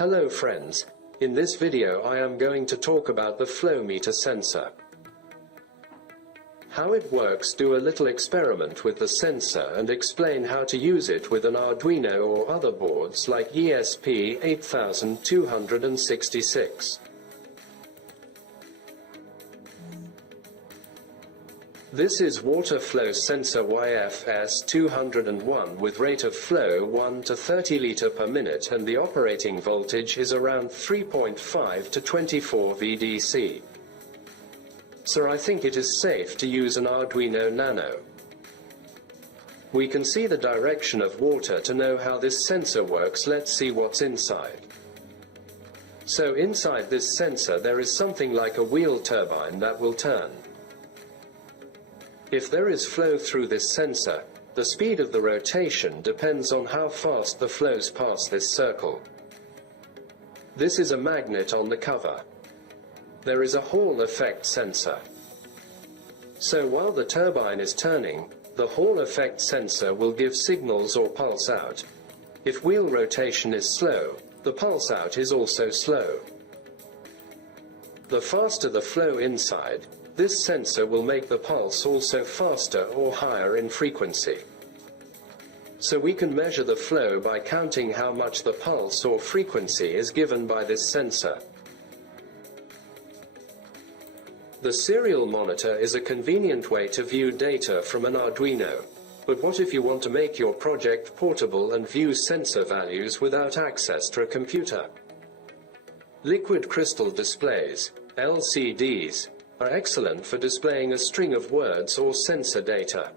Hello friends, in this video I am going to talk about the flow meter sensor. How it works, do a little experiment with the sensor and explain how to use it with an Arduino or other boards like ESP8266. This is water flow sensor YF S201 with rate of flow 1 to 30 liter per minute, and the operating voltage is around 3.5 to 24 VDC. So I think it is safe to use an Arduino Nano. We can see the direction of water to know how this sensor works. Let's see what's inside. So inside this sensor there is something like a wheel turbine that will turn. If there is flow through this sensor, the speed of the rotation depends on how fast the flows pass this circle. This is a magnet on the cover. There is a Hall effect sensor. So while the turbine is turning, the Hall effect sensor will give signals or pulse out. If wheel rotation is slow, the pulse out is also slow. The faster the flow inside, this sensor will make the pulse also faster or higher in frequency. So we can measure the flow by counting how much the pulse or frequency is given by this sensor. The serial monitor is a convenient way to view data from an Arduino. But what if you want to make your project portable and view sensor values without access to a computer? Liquid crystal displays, LCDs, are excellent for displaying a string of words or sensor data.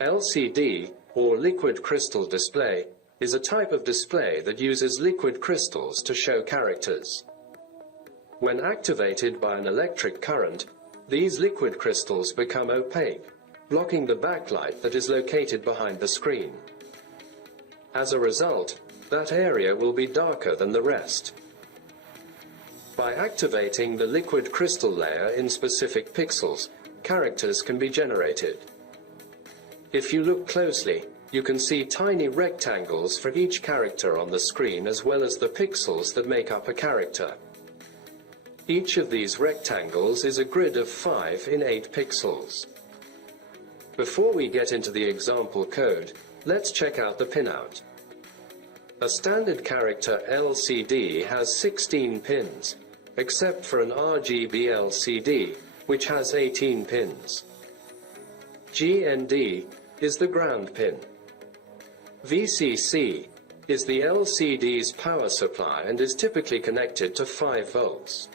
LCD, or liquid crystal display, is a type of display that uses liquid crystals to show characters. When activated by an electric current, these liquid crystals become opaque, blocking the backlight that is located behind the screen. As a result, that area will be darker than the rest. By activating the liquid crystal layer in specific pixels, characters can be generated. If you look closely, you can see tiny rectangles for each character on the screen, as well as the pixels that make up a character. Each of these rectangles is a grid of 5 in 8 pixels. Before we get into the example code, let's check out the pinout. A standard character LCD has 16 pins, except for an RGB LCD, which has 18 pins. GND is the ground pin. VCC is the LCD's power supply and is typically connected to 5 volts.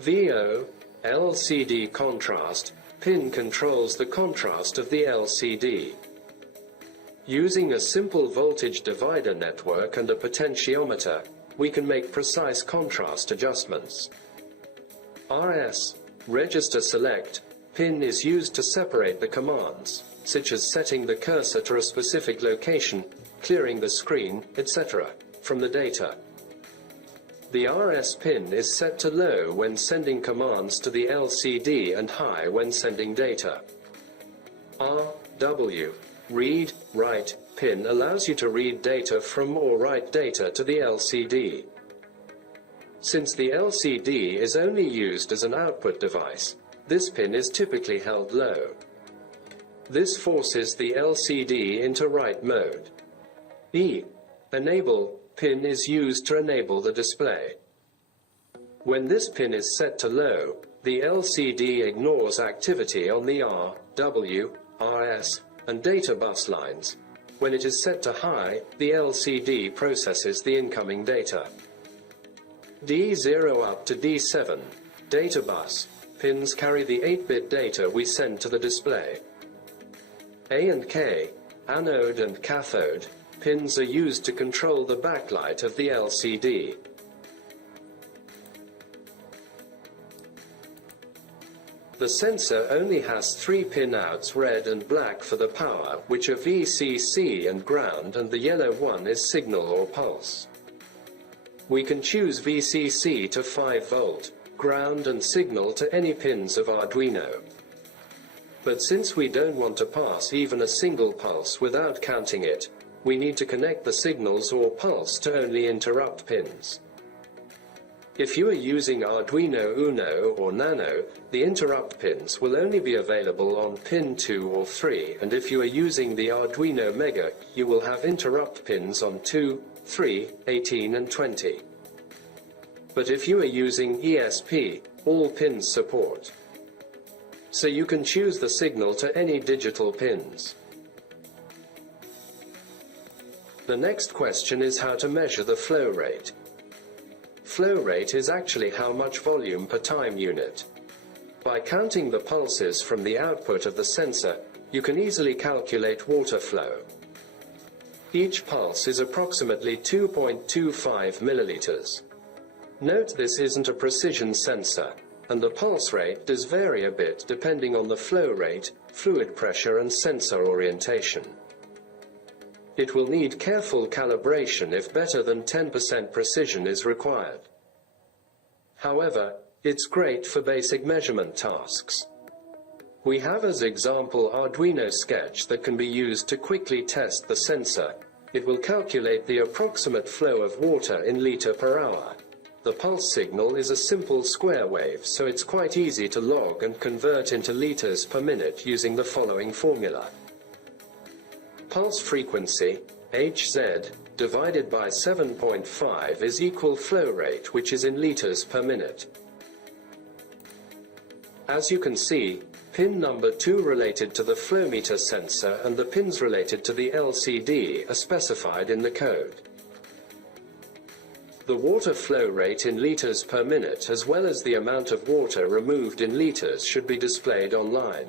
VO, LCD contrast, pin controls the contrast of the LCD. Using a simple voltage divider network and a potentiometer, we can make precise contrast adjustments. RS, register select, pin is used to separate the commands, such as setting the cursor to a specific location, clearing the screen, etc., from the data. The RS pin is set to low when sending commands to the LCD and high when sending data. RW, read, write, pin allows you to read data from or write data to the LCD. Since the LCD is only used as an output device, this pin is typically held low. This forces the LCD into write mode. E, enable, pin is used to enable the display. When this pin is set to low, the LCD ignores activity on the R, W, RS, and data bus lines. When it is set to high, the LCD processes the incoming data. D0 up to D7, data bus, pins carry the 8-bit data we send to the display. A and K, anode and cathode, pins are used to control the backlight of the LCD. The sensor only has 3 pinouts, red and black for the power, which are VCC and ground, and the yellow one is signal or pulse. We can choose VCC to 5 volt, ground and signal to any pins of Arduino. But since we don't want to pass even a single pulse without counting it, we need to connect the signals or pulse to only interrupt pins. If you are using Arduino Uno or Nano, the interrupt pins will only be available on pin 2 or 3, and if you are using the Arduino Mega, you will have interrupt pins on 2, 3, 18 and 20. But if you are using ESP, all pins support. So you can choose the signal to any digital pins. The next question is how to measure the flow rate. Flow rate is actually how much volume per time unit. By counting the pulses from the output of the sensor, you can easily calculate water flow. Each pulse is approximately 2.25 milliliters. Note this isn't a precision sensor, and the pulse rate does vary a bit depending on the flow rate, fluid pressure and sensor orientation. It will need careful calibration if better than 10% precision is required. However, it's great for basic measurement tasks. We have as example Arduino Sketch that can be used to quickly test the sensor. It will calculate the approximate flow of water in liter per hour. The pulse signal is a simple square wave, so it's quite easy to log and convert into liters per minute using the following formula. Pulse frequency, Hz, divided by 7.5 is equal flow rate, which is in liters per minute. As you can see, pin number 2 related to the flow meter sensor and the pins related to the LCD are specified in the code. The water flow rate in liters per minute as well as the amount of water removed in liters should be displayed online.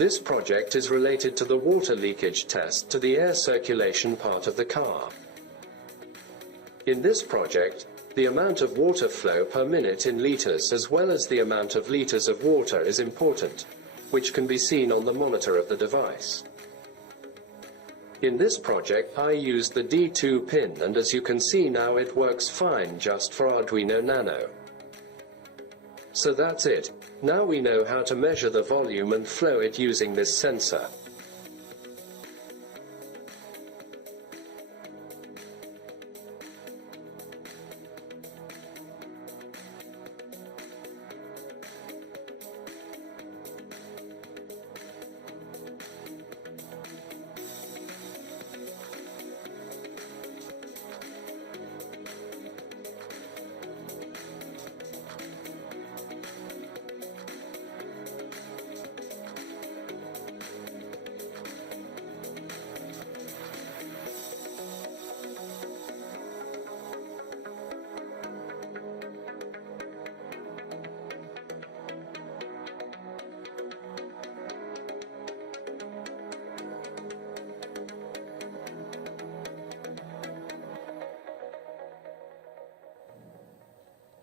This project is related to the water leakage test to the air circulation part of the car. In this project, the amount of water flow per minute in liters as well as the amount of liters of water is important, which can be seen on the monitor of the device. In this project I used the D2 pin, and as you can see now it works fine just for Arduino Nano. So that's it. Now we know how to measure the volume and flow it using this sensor.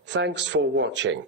Thanks for watching.